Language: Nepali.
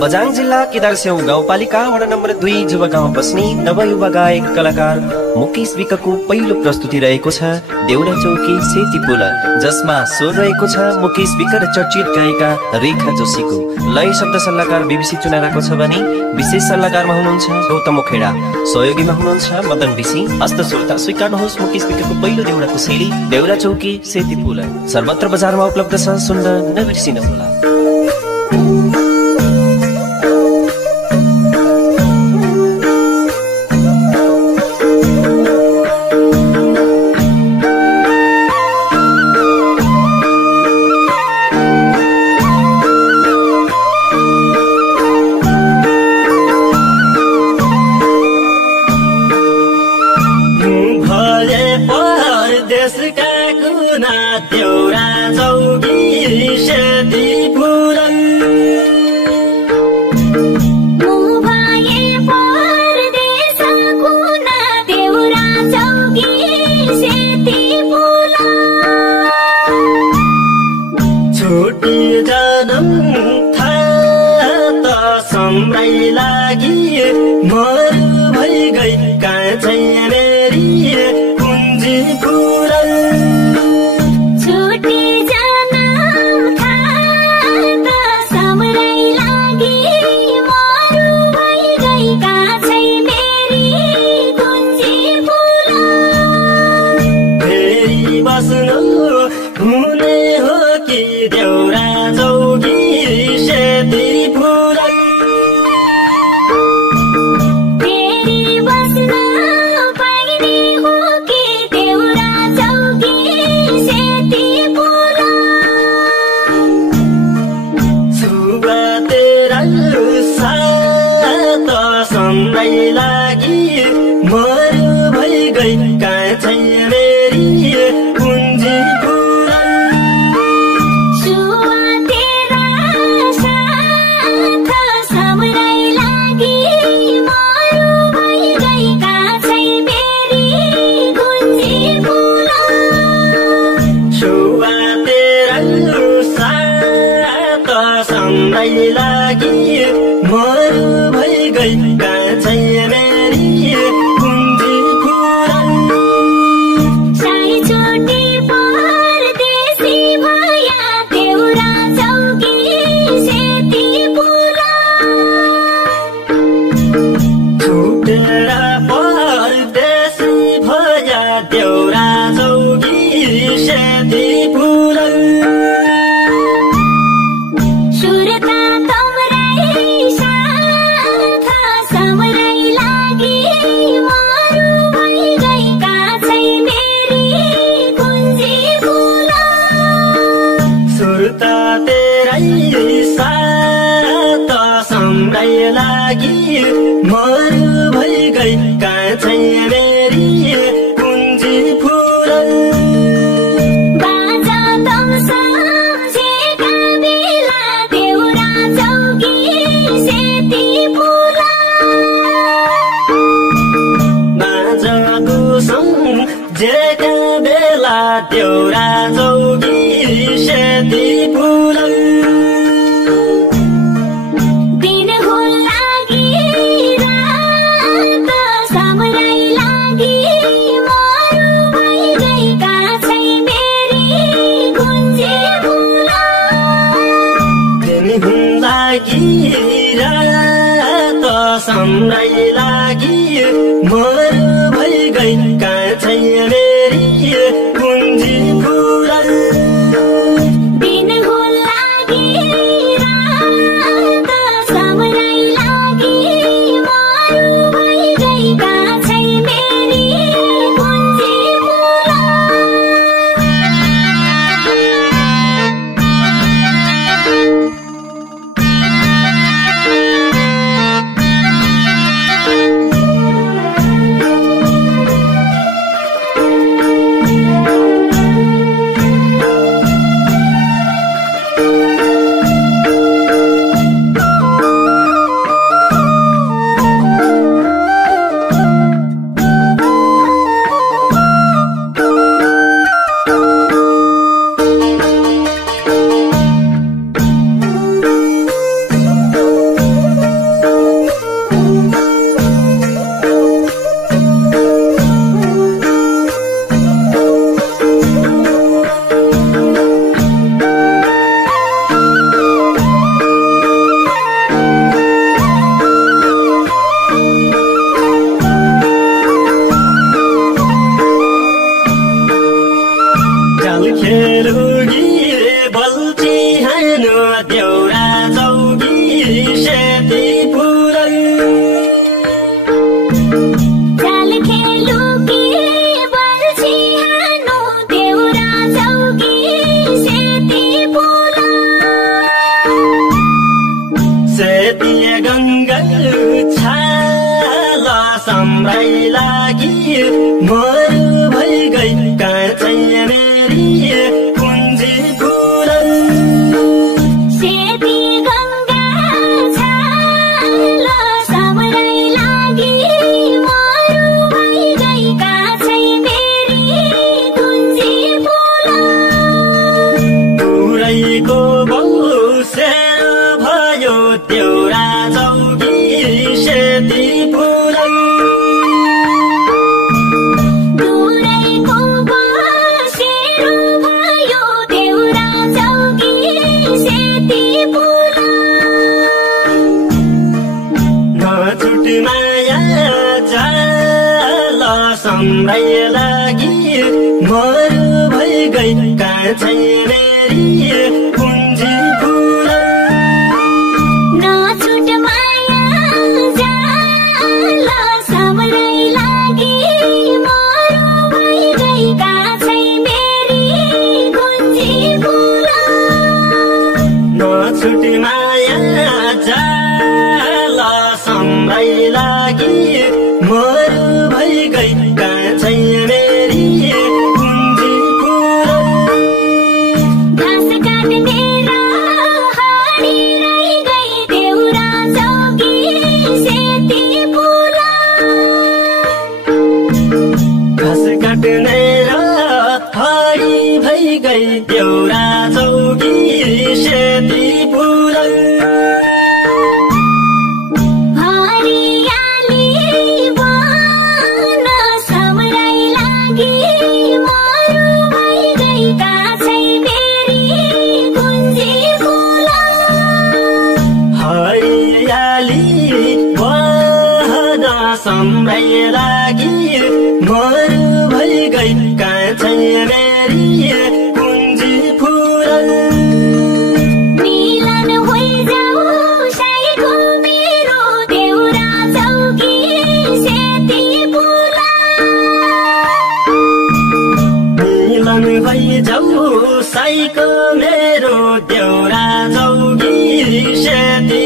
बझाङ जिल्ला केदारस्याउ गाउँपालिका वडा नम्बर 2 जुवा गाउँमा बस्ने नवयुवा गायक कलाकार मुकेश विकको पहिलो प्रस्तुति रहेको छ देउरा चौकी सेती पुल, जसमा स्वर रहेको छ मुकेश विक र चर्चित गायिका रेखा जोशीको। लय शब्द सल्लाहकार बीबीसी चुनाराको छ भने विशेष सल्लाहकारमा हुनुहुन्छ गौतम खेडा, सहयोगीमा हुनुहुन्छ मदन विसी। हस्त श्रोता स्वीकार्नुहोस् मुकेश विकको पहिलो देउराको शैली देउरा चौकी सेती पुल। सर्वत्र बजारमा उपलब्ध छ, सुन्न नबिर्सिनुहोला। लुगी बल्छी हानो देउरा चौकी सेती फुलै चाल खेलु कि बल्छी हानो देउरा चौकी सेती फुलै सेती गङ्गा छाला सम्राई लागि मरु भइ गई काँचै मेरी कुञ्जी फुलन सेती गङ्गा छाला सम्राई लागि मरु भइ गई काँचै मेरी कुञ्जी फुलन पुरैको बौसेर भयो देउरा चौकी सेती फुलन दुरैको बसेरो भयो देउरा चौकी सेती फुलन नछुट माया जाल सम्राई लागि मरु भइ गई काँचै मेरी कुञ्जी फुलन नछुट माया जाल सम्राई लागि मरु भइ गई काँचै मेरी कुञ्जी फुलन नछुट माया जाल सम्राई लागि मरु भइ गई काँचै मेरी कुञ्जी फुलन घाँस काट्ने र हाँडी रहि गई देउरा चौकी सेती फुलन घाँस काट्ने र हरी भइ गई देउरा चौकी सेती फुलन हरियाली वन सम्राई लागि मरु भइ गई काँचै मेरी कुञ्जी फुलन हरियाली वन सम्राई लागि मरु भइ गई काँचै मेरी कुञ्जी फुलन मिलन होइजाऊ साइको मेरो देउरा चौकी सेती फुलन मिलन भइ जाऊ साइको मेरो देउरा चौकी सेती